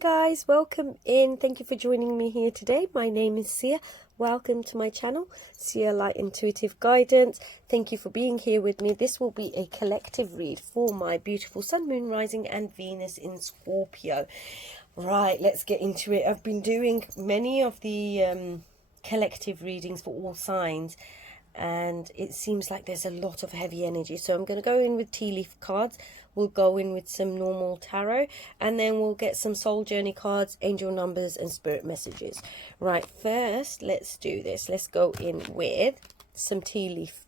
Guys, welcome in. Thank you for joining me here today. My name is Sia. Welcome to my channel, Sia Light Intuitive Guidance. Thank you for being here with me. This will be a collective read for my beautiful Sun, Moon, Rising and Venus in Scorpio. Right, let's get into it. I've been doing many of the collective readings for all signs, and it seems like there's a lot of heavy energy, so I'm going to go in with tea leaf cards. We'll go in with some normal tarot, and then we'll get some soul journey cards, angel numbers and spirit messages. Right, first let's do this. Let's go in with some tea leaf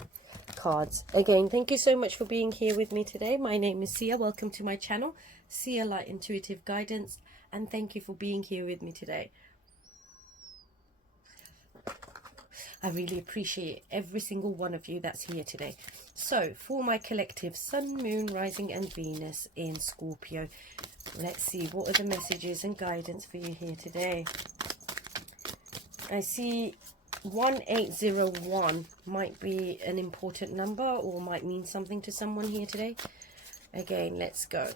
cards. Again, thank you so much for being here with me today. My name is Sia. Welcome to my channel, Sia Light Intuitive Guidance, and thank you for being here with me today. I really appreciate every single one of you that's here today. So, for my collective Sun, Moon, Rising and Venus in Scorpio, let's see, what are the messages and guidance for you here today? I see 1801 might be an important number or might mean something to someone here today. Again, let's go.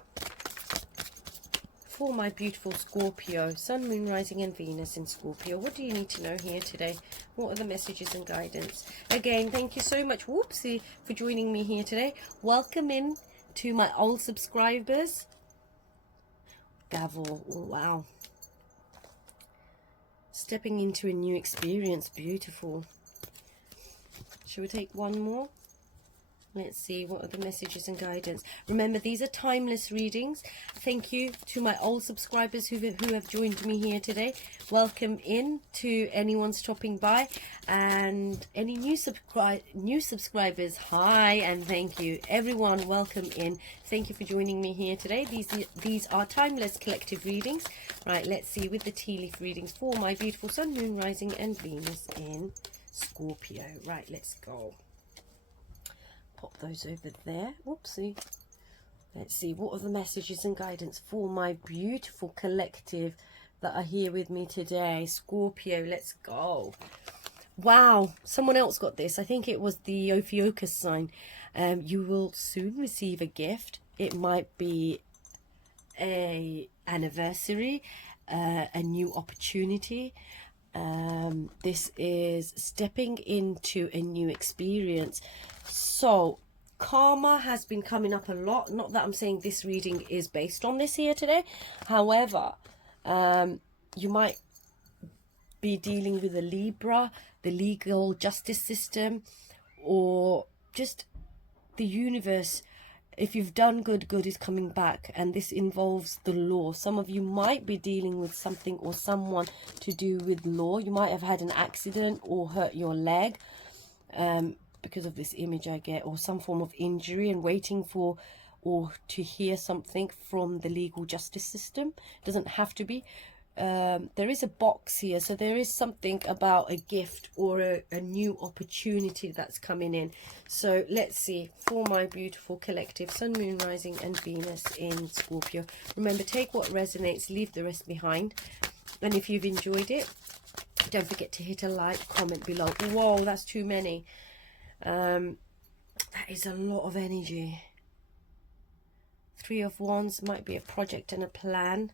For my beautiful Scorpio, Sun, Moon, Rising and Venus in Scorpio, what do you need to know here today? What are the messages and guidance? Again, thank you so much, whoopsie, for joining me here today. Welcome in to my old subscribers. Gavel, oh, wow. Stepping into a new experience, beautiful. Shall we take one more? Let's see, what are the messages and guidance? Remember, these are timeless readings. Thank you to my old subscribers who have joined me here today. Welcome in to anyone stopping by, and any new subscribers. Hi and thank you. Everyone, welcome in. Thank you for joining me here today. These are timeless collective readings. Right, let's see with the tea leaf readings for my beautiful Sun, Moon, Rising and Venus in Scorpio. Right, let's go. Pop those over there. Whoopsie. Let's see, what are the messages and guidance for my beautiful collective that are here with me today? Scorpio, let's go. Wow, someone else got this. I think it was the Ophiuchus sign. You will soon receive a gift. It might be an anniversary, a new opportunity. This is stepping into a new experience. So karma has been coming up a lot. Not that I'm saying this reading is based on this here today. However, you might be dealing with a Libra, the legal justice system, or just the universe. If you've done good, good is coming back, and this involves the law. Some of you might be dealing with something or someone to do with law. You might have had an accident or hurt your leg, because of this image I get, or some form of injury, and waiting for or to hear something from the legal justice system. Doesn't have to be. There is a box here, so there is something about a gift or a new opportunity that's coming in. So let's see, for my beautiful collective Sun, Moon, Rising and Venus in Scorpio, remember, take what resonates, leave the rest behind. And if you've enjoyed it, don't forget to hit a like, comment below. Whoa, that's too many. That is a lot of energy. Three of Wands might be a project and a plan.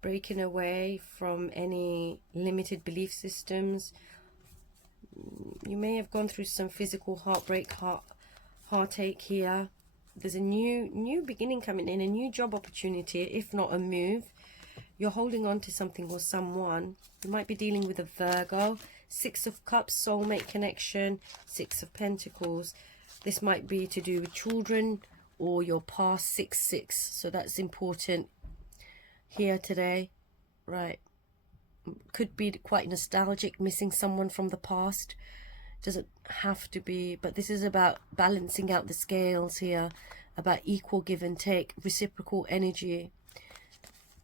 Breaking away from any limited belief systems. You may have gone through some physical heartbreak, heartache here. There's a new beginning coming in, a new job opportunity, if not a move. You're holding on to something or someone. You might be dealing with a Virgo. Six of Cups, soulmate connection. Six of Pentacles. This might be to do with children or your past. 6-6. So that's important here today. Right, could be quite nostalgic, missing someone from the past. Doesn't have to be, but this is about balancing out the scales here, about equal give and take, reciprocal energy.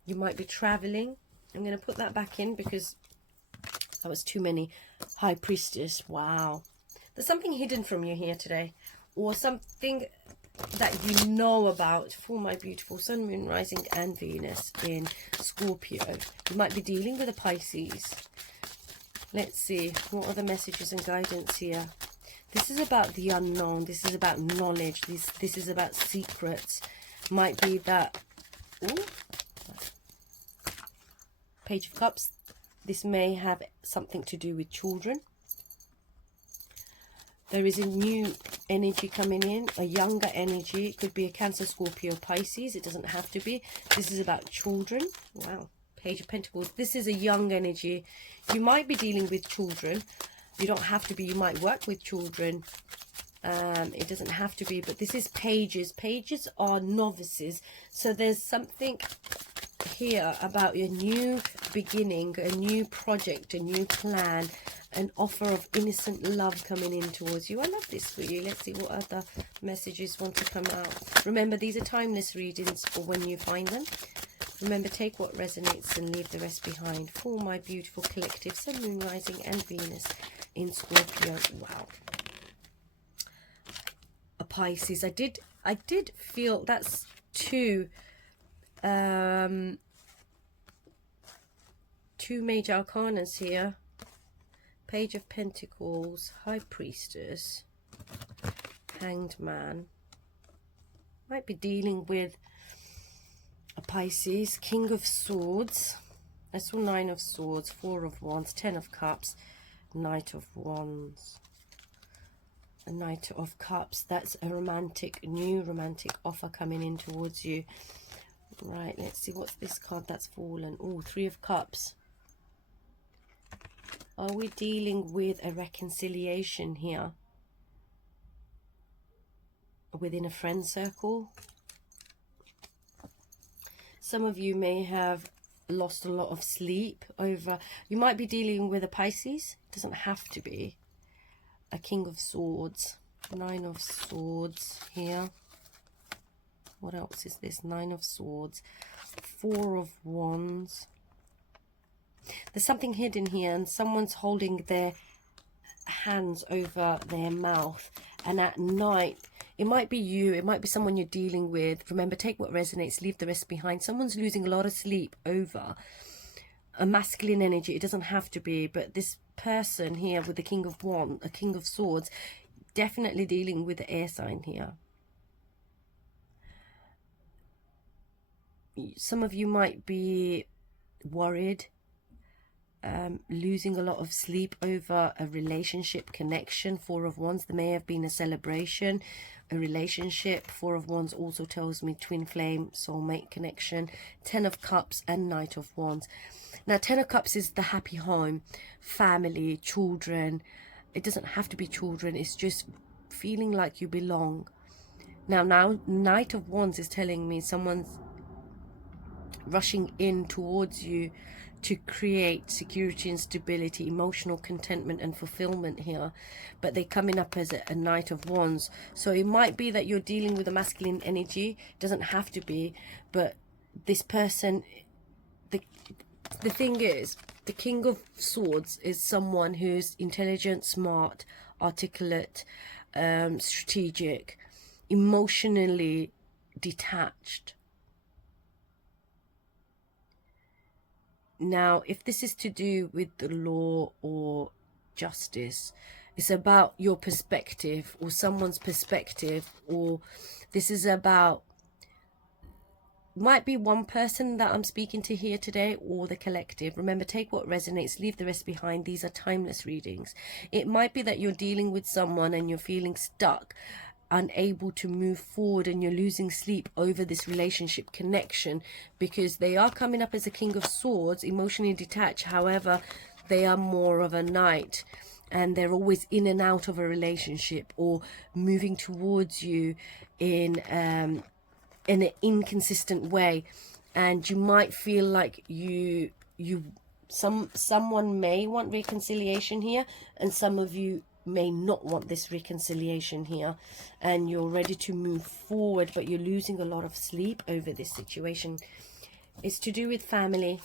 You might be traveling. I'm going to put that back in because that was too many. High Priestess, wow, there's something hidden from you here today, or something that you know about for my beautiful Sun, Moon, Rising and Venus in Scorpio. You might be dealing with a Pisces. Let's see, what are the messages and guidance here? This is about the unknown. This is about knowledge. This is about secrets. Might be that, ooh, Page of Cups. This may have something to do with children. There is a new energy coming in, a younger energy. It could be a Cancer, Scorpio, Pisces. It doesn't have to be. This is about children. Wow. Page of Pentacles. This is a young energy. You might be dealing with children. You don't have to be. You might work with children. It doesn't have to be. But this is pages. Pages are novices. So there's something here about your new beginning, a new project, a new plan, an offer of innocent love coming in towards you. I love this for you. Let's see what other messages want to come out. Remember, these are timeless readings for when you find them. Remember, take what resonates and leave the rest behind. For my beautiful collective, Sun, Moon, Rising and Venus in Scorpio. Wow. A Pisces. I did feel that's two major arcanas here. Page of Pentacles, High Priestess, Hanged Man. Might be dealing with a Pisces, King of Swords. I saw 9 of Swords, 4 of Wands, 10 of Cups, Knight of Wands, a Knight of Cups. That's a new romantic offer coming in towards you. Right, let's see, what's this card that's fallen? Oh, 3 of Cups. Are we dealing with a reconciliation here? Within a friend circle? Some of you may have lost a lot of sleep over... You might be dealing with a Pisces. It doesn't have to be. A King of Swords. 9 of Swords here. What else is this? 9 of Swords. 4 of Wands. There's something hidden here, and someone's holding their hands over their mouth. And at night, it might be you, it might be someone you're dealing with. Remember, take what resonates, leave the rest behind. Someone's losing a lot of sleep over a masculine energy. It doesn't have to be, but this person here with the King of Wands, a King of Swords, definitely dealing with the air sign here. Some of you might be worried, losing a lot of sleep over a relationship connection. 4 of Wands, there may have been a celebration, a relationship. 4 of Wands also tells me twin flame, soulmate connection. 10 of Cups and Knight of Wands. Now 10 of Cups is the happy home, family, children. It doesn't have to be children, it's just feeling like you belong. Now Knight of Wands is telling me someone's rushing in towards you to create security and stability, emotional contentment and fulfillment here, but they're coming up as a Knight of Wands. So it might be that you're dealing with a masculine energy. Doesn't have to be, but this person, the thing is, the King of Swords is someone who's intelligent, smart, articulate, strategic, emotionally detached. Now, if this is to do with the law or justice, it's about your perspective or someone's perspective, or this is about, might be one person that I'm speaking to here today or the collective. Remember, take what resonates, leave the rest behind. These are timeless readings. It might be that you're dealing with someone and you're feeling stuck, unable to move forward, and you're losing sleep over this relationship connection because they are coming up as a King of Swords, emotionally detached. However, they are more of a Knight, and they're always in and out of a relationship or moving towards you in an inconsistent way. And you might feel like someone may want reconciliation here, and some of you may not want this reconciliation here, and you're ready to move forward, but you're losing a lot of sleep over this situation. It's to do with family.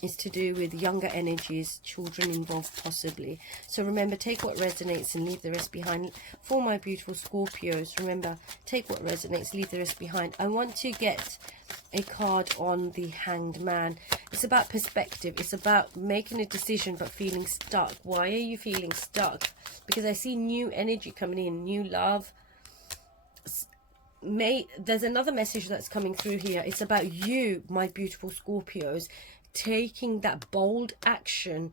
It's to do with younger energies, children involved possibly. So remember, take what resonates and leave the rest behind. For my beautiful Scorpios, remember, take what resonates, leave the rest behind. I want to get a card on the Hanged Man. It's about perspective. It's about making a decision but feeling stuck. Why are you feeling stuck? Because I see new energy coming in, new love. There's another message that's coming through here. It's about you, my beautiful Scorpios, taking that bold action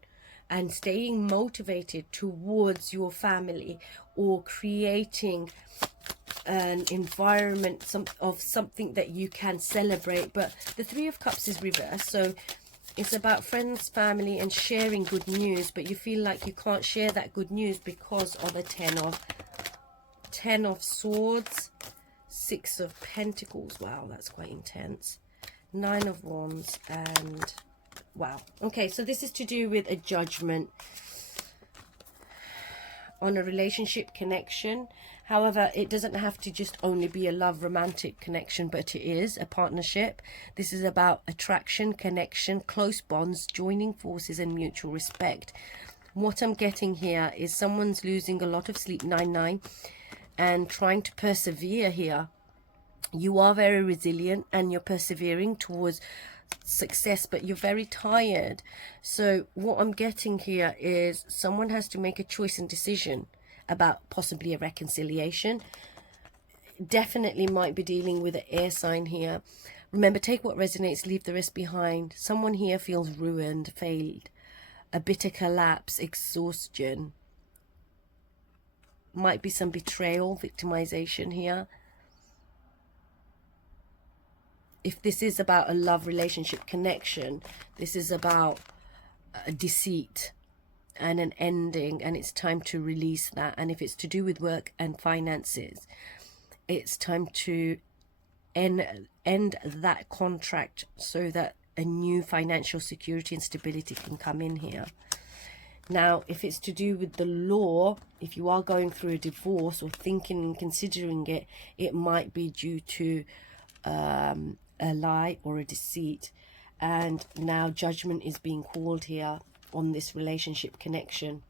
and staying motivated towards your family, or creating an environment of something that you can celebrate. But the Three of Cups is reversed, so it's about friends, family, and sharing good news, but you feel like you can't share that good news because of a Ten of Swords, Six of Pentacles. Wow, that's quite intense. Nine of Wands, and wow. Okay, so this is to do with a judgment on a relationship connection. However, it doesn't have to just only be a love romantic connection, but it is a partnership. This is about attraction, connection, close bonds, joining forces, and mutual respect. What I'm getting here is someone's losing a lot of sleep, 9-9, and trying to persevere here. You are very resilient and you're persevering towards success, but you're very tired. So what I'm getting here is someone has to make a choice and decision about possibly a reconciliation. Definitely might be dealing with an air sign here. Remember, take what resonates, leave the rest behind. Someone here feels ruined, failed, a bitter collapse, exhaustion. Might be some betrayal, victimization here. If this is about a love relationship connection, this is about a deceit and an ending, and it's time to release that. And if it's to do with work and finances, it's time to end that contract so that a new financial security and stability can come in here. Now, if it's to do with the law, if you are going through a divorce or thinking and considering it, it might be due to a lie or a deceit. And now judgment is being called here on this relationship connection.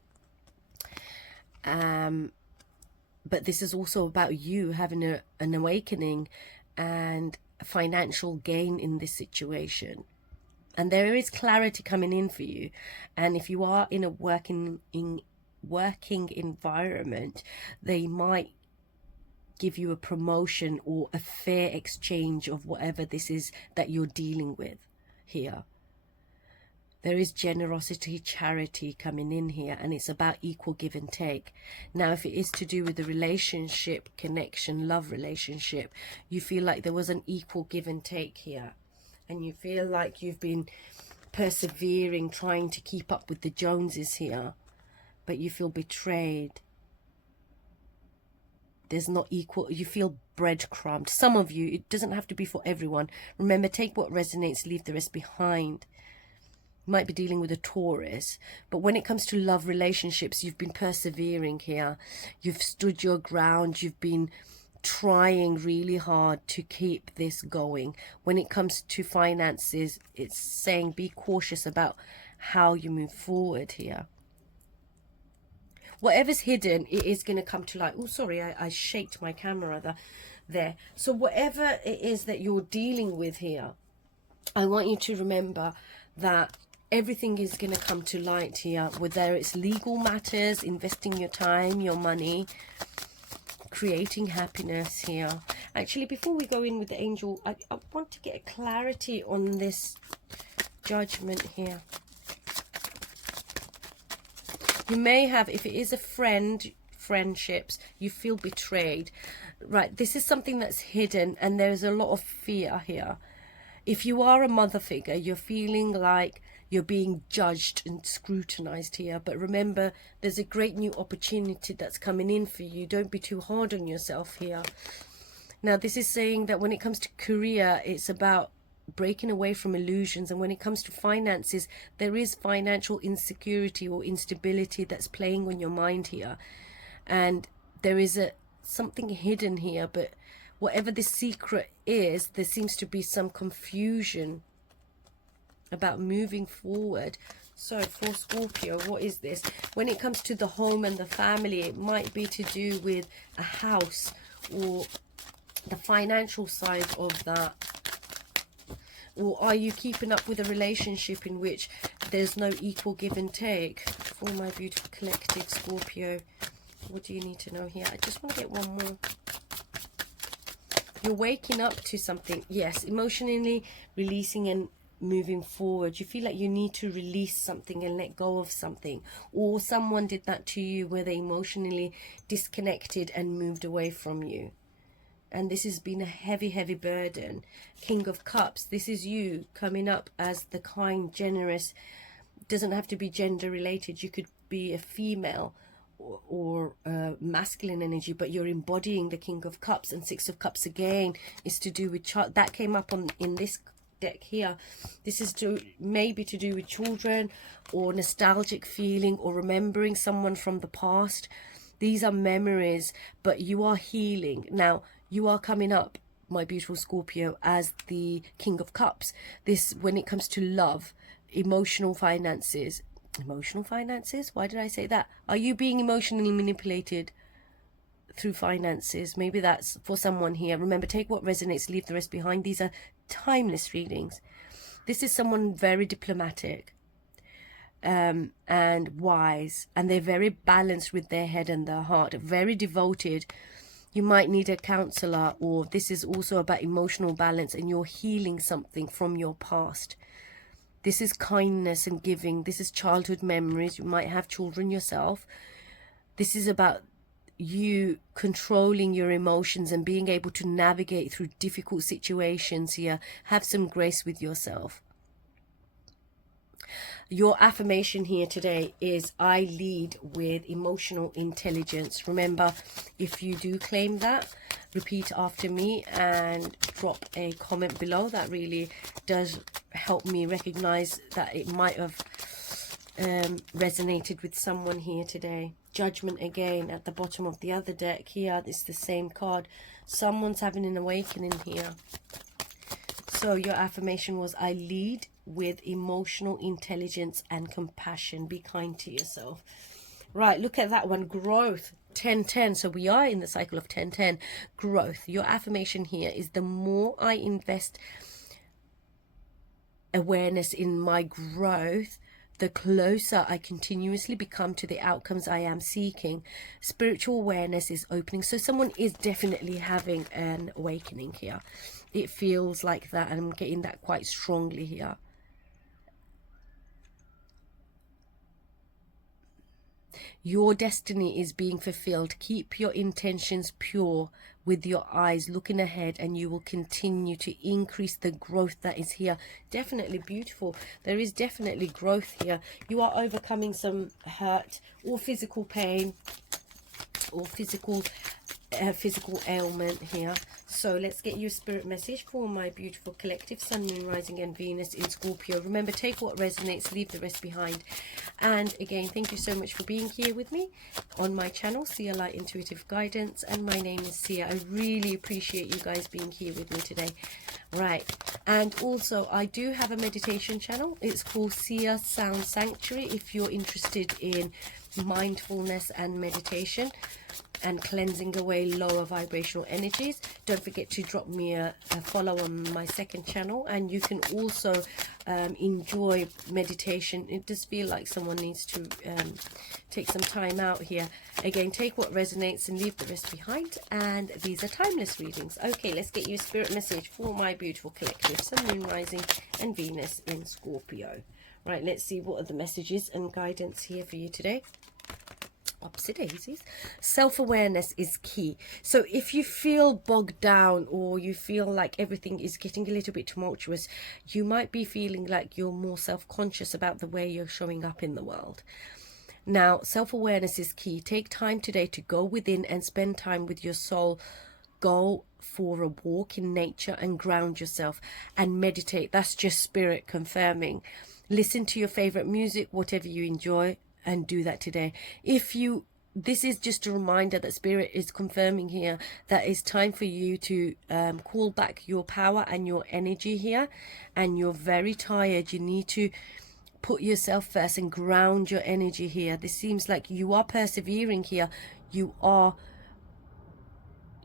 But this is also about you having an awakening and financial gain in this situation. And there is clarity coming in for you. And if you are in a working environment, they might give you a promotion or a fair exchange of whatever this is that you're dealing with here. There is generosity, charity coming in here, and it's about equal give and take. Now, if it is to do with the relationship, connection, love relationship, you feel like there was an equal give and take here. And you feel like you've been persevering, trying to keep up with the Joneses here, but you feel betrayed. There's not equal, you feel breadcrumbed. Some of you, it doesn't have to be for everyone. Remember, take what resonates, leave the rest behind. You might be dealing with a Taurus, but when it comes to love relationships, you've been persevering here. You've stood your ground. You've been trying really hard to keep this going. When it comes to finances, it's saying be cautious about how you move forward here. Whatever's hidden, it is going to come to light. Oh, sorry, I shaked my camera there. So whatever it is that you're dealing with here, I want you to remember that everything is going to come to light here, whether it's legal matters, investing your time, your money, creating happiness here. Actually, before we go in with the angel, I want to get a clarity on this judgment here. You may have, if it is a friendships, you feel betrayed. Right, this is something that's hidden, and there's a lot of fear here. If you are a mother figure, you're feeling like you're being judged and scrutinized here. But remember, there's a great new opportunity that's coming in for you. Don't be too hard on yourself here. Now, this is saying that when it comes to career, it's about breaking away from illusions. And when it comes to finances, there is financial insecurity or instability that's playing on your mind here. And there is something hidden here, but whatever the secret is, there seems to be some confusion about moving forward. So for Scorpio, what is this? When it comes to the home and the family, it might be to do with a house or the financial side of that. Or are you keeping up with a relationship in which there's no equal give and take? For my beautiful collective Scorpio, what do you need to know here? I just want to get one more. You're waking up to something. Yes, emotionally releasing and moving forward. You feel like you need to release something and let go of something, or someone did that to you where they emotionally disconnected and moved away from you. And this has been a heavy burden. King of Cups, this is you coming up as the kind, generous. Doesn't have to be gender related. You could be a female or masculine energy, but you're embodying the King of Cups. And Six of Cups again is to do with child. That came up in this deck here. This is maybe to do with children, or nostalgic feeling, or remembering someone from the past. These are memories, but you are healing. Now, you are coming up, my beautiful Scorpio, as the King of Cups. This, when it comes to love, emotional finances. Emotional finances? Why did I say that? Are you being emotionally manipulated through finances? Maybe that's for someone here. Remember, take what resonates, leave the rest behind. These are timeless readings. This is someone very diplomatic and wise, and they're very balanced with their head and their heart, very devoted. You might need a counselor, or this is also about emotional balance, and you're healing something from your past. This is kindness and giving. This is childhood memories. You might have children yourself. This is about you controlling your emotions and being able to navigate through difficult situations here. Have some grace with yourself. Your affirmation here today is, I lead with emotional intelligence. Remember, if you do claim that, repeat after me and drop a comment below. That really does help me recognize that it might have resonated with someone here today. Judgment again at the bottom of the other deck here. It's the same card. Someone's having an awakening here. So your affirmation was, I lead with emotional intelligence and compassion. Be kind to yourself. Right, look at that one. Growth. 10-10. So we are in the cycle of 10-10. Growth. Your affirmation here is, the more I invest awareness in my growth, the closer I continuously become to the outcomes I am seeking. Spiritual awareness is opening. So someone is definitely having an awakening here. It feels like that, and I'm getting that quite strongly here. Your destiny is being fulfilled. Keep your intentions pure with your eyes looking ahead, and you will continue to increase the growth that is here. Definitely beautiful. There is definitely growth here. You are overcoming some hurt or physical pain or physical ailment here. So let's get you a spirit message for my beautiful collective, Sun, Moon, Rising and Venus in Scorpio. Remember, take what resonates, leave the rest behind. And again, thank you so much for being here with me on my channel, Sia Light Intuitive Guidance. And my name is Sia. I really appreciate you guys being here with me today. Right, and also I do have a meditation channel. It's called Sia Sound Sanctuary. If you're interested in mindfulness and meditation and cleansing away lower vibrational energies, don't forget to drop me a follow on my second channel. And you can also enjoy meditation. It does feel like someone needs to take some time out here. Again, take what resonates and leave the rest behind. And these are timeless readings. Okay, let's get you a spirit message for my beautiful collective, Sun, Moon, Rising and Venus in Scorpio. Right, let's see what are the messages and guidance here for you today. Opposite daisies. Self-awareness is key. So if you feel bogged down, or you feel like everything is getting a little bit tumultuous, you might be feeling like you're more self-conscious about the way you're showing up in the world. Now, self-awareness is key. Take time today to go within and spend time with your soul. Go for a walk in nature and ground yourself and meditate. That's just spirit confirming. Listen to your favorite music, whatever you enjoy, and do that today. This is just a reminder that spirit is confirming here that it's time for you to call back your power and your energy here. And you're very tired. You need to put yourself first and ground your energy here. This seems like you are persevering here.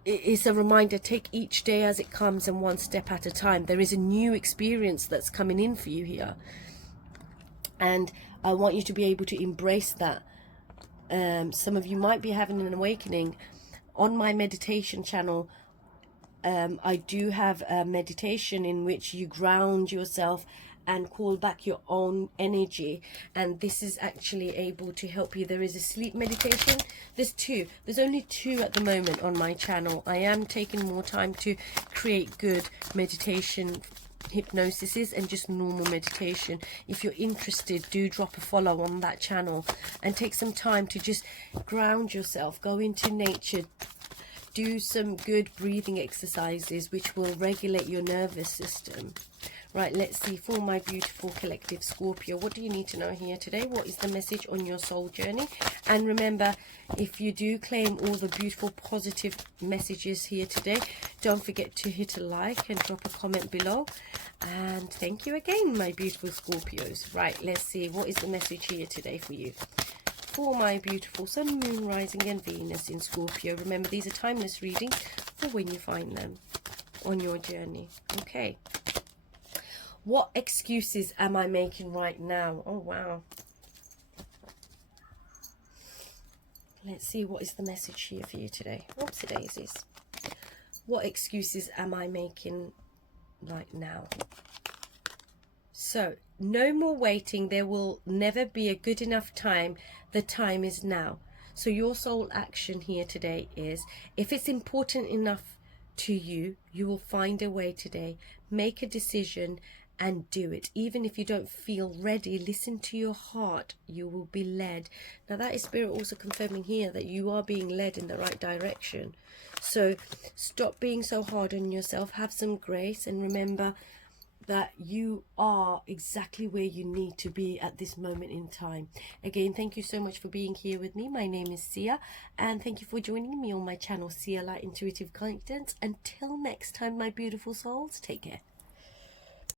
It's a reminder, take each day as it comes and one step at a time. There is a new experience that's coming in for you here, and I want you to be able to embrace that. Some of you might be having an awakening. On my meditation channel, I do have a meditation in which you ground yourself and call back your own energy. And this is actually able to help you. There is a sleep meditation. There's only two at the moment on my channel. I am taking more time to create good meditation hypnosises and just normal meditation. If you're interested, do drop a follow on that channel and take some time to just ground yourself, go into nature, do some good breathing exercises which will regulate your nervous system. Right, let's see, for my beautiful collective Scorpio, what do you need to know here today? What is the message on your soul journey? And remember, if you do claim all the beautiful positive messages here today, don't forget to hit a like and drop a comment below. And thank you again, my beautiful Scorpios. Right, let's see, what is the message here today for you? For my beautiful Sun, Moon, Rising and Venus in Scorpio. Remember, these are timeless readings for when you find them on your journey. Okay. What excuses am I making right now? Oh, wow. Let's see, what is the message here for you today? Whoopsie daisies. What excuses am I making right now? So, no more waiting. There will never be a good enough time. The time is now. So your soul action here today is, if it's important enough to you, you will find a way today. Make a decision and do it. Even if you don't feel ready, listen to your heart. You will be led. Now that is Spirit also confirming here that you are being led in the right direction. So stop being so hard on yourself. Have some grace and remember that you are exactly where you need to be at this moment in time. Again, thank you so much for being here with me. My name is Sia, and thank you for joining me on my channel, Sia Light Intuitive Guidance. Until next time, my beautiful souls, take care.